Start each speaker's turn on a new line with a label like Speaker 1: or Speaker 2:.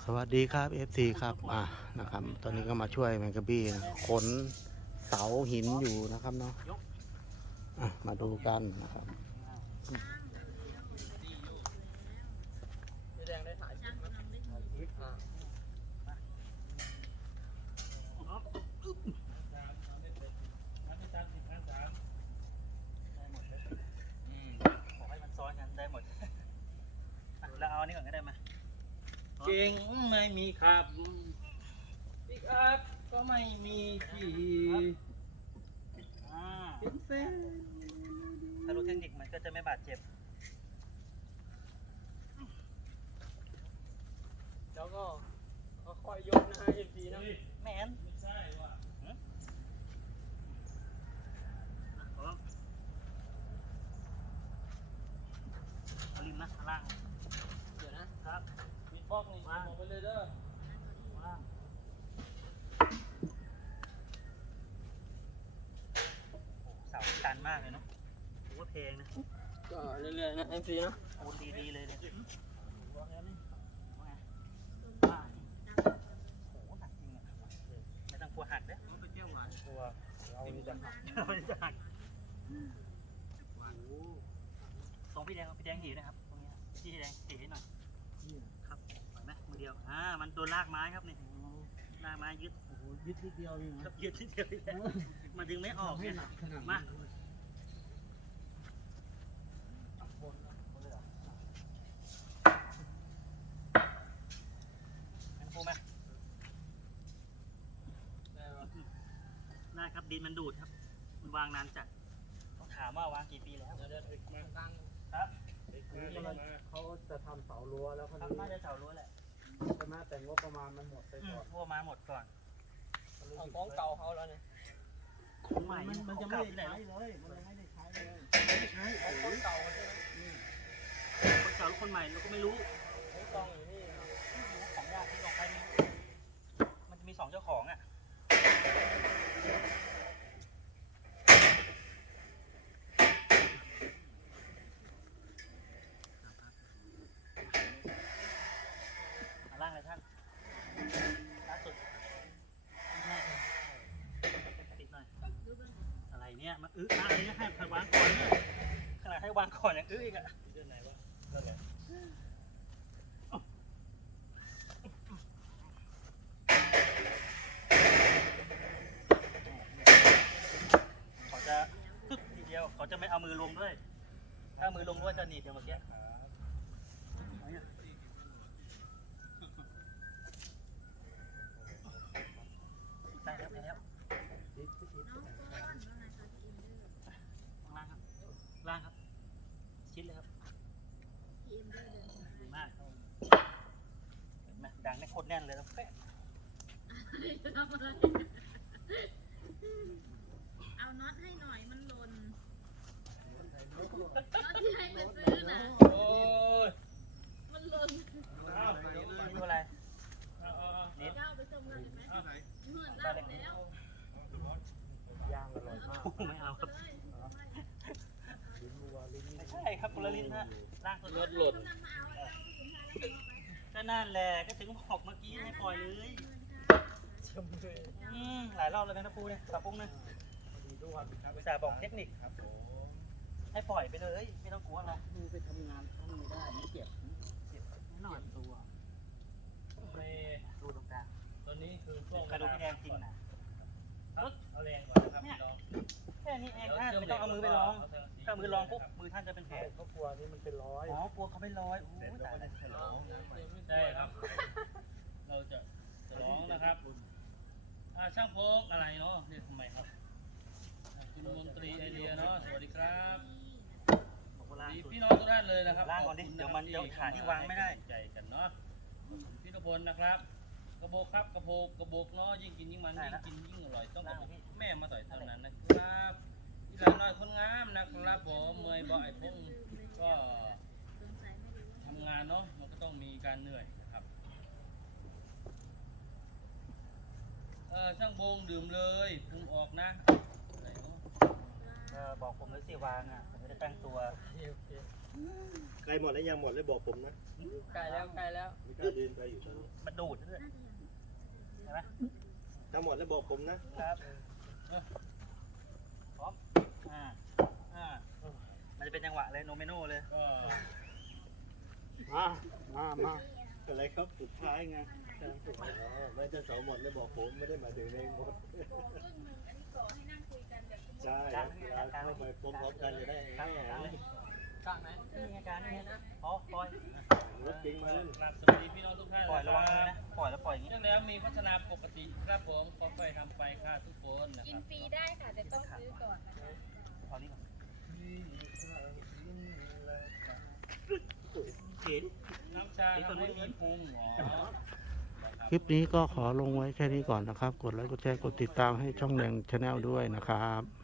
Speaker 1: สวัสดีครับ FC ครับนะครับตอนนี้ก็มาช่วยแมงกะบี้นะขนเสาหินอยู่นะครับเนาะมาดูกันนะครับ
Speaker 2: แดงได้ถ่ายคลิปไหมถ่ายคลิป
Speaker 3: ขอให้มันซ้อนกันได้หมดแล้วเอาอันนี้ก่อนก็ได้มา
Speaker 2: เก่งไม่มีขับปิกอัพก็ไม่มีขี่เป็นเส้น
Speaker 3: ถ้ารู้เทคนิคมันก็จะไม่บาดเจ็บ
Speaker 2: แล้วก็ค่อยๆยกนะฮะเอ็มพีนะ
Speaker 3: แมนไม่ใช่ว่ะเอาริมนะข้างล่าง
Speaker 2: เดี๋ยวนะครับ มีบล็อกนี่มองไปเลยเด้อ
Speaker 3: ว่างเสาชันมากเลยเนาะถือว่าเพลงนะ
Speaker 2: ก็เรื่อยๆนะเอ็มพีนะ
Speaker 3: ปูนดีๆเลยเนี่ยว่าไงนี่ว่าไงว่าโอ้โหหนักจริงอ่ะไม่ต้องกลัวหักเด้อ
Speaker 2: ไปเที่ยวหวานตัวเราจะหัก
Speaker 3: มันจะหักตรงพี่แดงหีนะครับตรงนี้พี่แดงหีให้หน่อยครับเห็นไหมมือเดียวมันโดนลากไม้ครับนี่ลากไม้ยึด
Speaker 2: โอ้โหยึดนิดเดียวเองนะ
Speaker 3: ยึดที่เดียวมันดึงไม่ออกเนี่ยมาพูดไหมได้ครับดินมันดูดครับมันวางนานจัดต้องถามว่าวางกี่ปีแล้วครับ
Speaker 2: เขาจะทำเสารั้วแล้วเขา
Speaker 3: น่าจะเสารั้วแหละ
Speaker 2: ใช่ไหมแต่งบประมาณมันหมดไปก่อน
Speaker 3: พวกมาหมดก่อน
Speaker 2: เอาของเก่าเขาแล้วเนี่ย
Speaker 3: ของใหม่
Speaker 2: มันจะไม่ได้ใช้เลยมันยังไม่ได้ใช้เลยไม่ใช้ของคนเก่าใช่ไหม
Speaker 3: คนเก่าหรือคนใหม่เราก็ไม่รู้
Speaker 2: ของกองอยู่นี่นะ
Speaker 3: ของยากที่ของใครมีมันจะมี2เจ้าของอ่ะมาล่างเลยท่านล่าสุดติดหน่อยอะไรเนี่ยมาอะไรเนี่ยให้วางก่อนเนี่ยขนาดให้วางก่อนยังอีกอ่ะเดือนไหนวะนั่นแหละเขาจะตึ๊บทีเดียวเขาจะไม่เอามือลงด้วยถ้ามือลงก็จะหนีบอย่างเมื่อกี้ได้แล้วได้แล้วล่างครับล่างครับชิดเลยครับดีมากเห็นไหมดังได้โคตรแน่นเลยแล้วแป๊ะ
Speaker 4: เอาน็อตให้หน่อยมันหล่นน็อตที่ให้ไปซื้อน่ะ
Speaker 2: โอ้ย
Speaker 4: มันหล่น
Speaker 3: ดูอะไรนิด
Speaker 4: เจ้าไปส่งเลยไหมเหมือนเราแล้ว
Speaker 2: ย่างอร่อยมาก
Speaker 3: ไม่เอาครับ
Speaker 2: ลิ้นวัวลิ้นนี่
Speaker 3: ไม่ใช่ครับคนละลิ้นฮะล่างตัว
Speaker 2: รถหล่น
Speaker 3: ก็นั่นแหละก็ถึงบอกเมื่อกี้ให้ปล่อยเลย
Speaker 2: ชมเลย
Speaker 3: หลายรอบแล้วนะปูเนี่ยปรับปรุงนะ
Speaker 2: ดีทุกวันครับ
Speaker 3: อุตส่าห์บอกเทคนิค
Speaker 2: ครับผม
Speaker 3: ให้ปล่อยไปเลยไม่ต้องกลัวหรอก
Speaker 2: มือไปทำงานท่านไม่ได้ไม่เจ็บ
Speaker 3: เจ็บแน่นอน
Speaker 2: ตัว
Speaker 3: ดูตรงกลาง
Speaker 2: ตอนนี้คือช่วง
Speaker 3: กระดูกพี่แดงจริงนะ
Speaker 2: เอาแรงก่อนนะครับพี่น้อง
Speaker 3: แค่นี้เองนะไม่ต้องเอามือไปลองถ้ามือลองปุ๊บมือท่านจะเป็นแผล
Speaker 2: เขากลัวนี่มันเป็นร้อย
Speaker 3: อ๋อกลัวเขาไม่ลอยโอ้ยตายแล้ว
Speaker 2: ใช่ครับ เราจะร้องนะครับช่างโพกอะไรเนาะนี่ทำไมครับคุณมนตรีไอเดียเนาะสวัสดีครับ
Speaker 3: บอกว่าล่างสุด
Speaker 2: พี่น้องทุกท่านเลยนะครับ
Speaker 3: ล่างก่อนดิเดี๋ยวมันจะหาที่วางไม่ได้
Speaker 2: ใจกันเนาะพี่นพลนะครับกระโบกครับกระโบกเนาะยิ่งกินยิ่งมันยิ่งกินยิ่งอร่อยต้องกระโบกแม่มาต่อยเท่านั้นนะครับอีหลานน้อยคนงามนะครับผมเมย์บ่อยพงก็ทำงานเนาะมันก็ต้องมีการเหนื่อยนะครับช่างโบงดื่มเลยพุงออกนะไหนเนาะ
Speaker 3: บอกผมเลยสิวางอ่ะผมจะได้ตั้งตัว
Speaker 5: ใกล้หมดแล้วยังหมดเลยบอกผมนะ
Speaker 2: ใกล้แล้วใกล้แล้ว
Speaker 5: ไม่กล้าเดินไปอยู่ตอนนี้
Speaker 3: มันดูดด้วยใช่ไหม
Speaker 5: ถ้าหมดแล้วบอกผมนะครับ
Speaker 3: พร้อมมันจะเป็นจังหวะเลยโนเมโนเลย
Speaker 2: ก็
Speaker 1: มา
Speaker 5: อะไรครับสุดท้ายไงไม่จะเสาหมดแล้วบอกผมไม่ได้หมายถึงเองหมด
Speaker 4: โบครึ่งหนึ่งอันนี้ก่อให้นั่งคุยกันแบบ
Speaker 5: ใช่ครับเวลาเข้าไปพร้อมๆกันจะได้
Speaker 3: กลางเลยกลางไหนนี่ไงกลางนี่นะพอปล่อย
Speaker 5: รถจริงมาเล่น
Speaker 2: กราบสวัสดีพี่น้องทุกท่าน
Speaker 3: ปล่อยระวัง
Speaker 2: ค
Speaker 3: เลย
Speaker 2: รับ
Speaker 3: นะปล่อยแล้วปล่อยอย่างนี้
Speaker 2: เรื่องแล้วมีพัฒนาปกติครับผมขอไปทำไปค่ะทุกคนนะ
Speaker 4: กิ
Speaker 2: คน รับ
Speaker 4: ฟรีได้ค่ะแต่ต้องซื้อก่อนนะคะ
Speaker 3: เอานี่ก่อนเห็น
Speaker 2: น้ำชาเราไม่มีปรุงหรอ
Speaker 1: คลิปนี้ก็ขอลงไว้แค่นี้ก่อนนะครับ กดไลค์กดแชร์กดติดตามให้ช่องแดงชาแนลด้วยนะครับ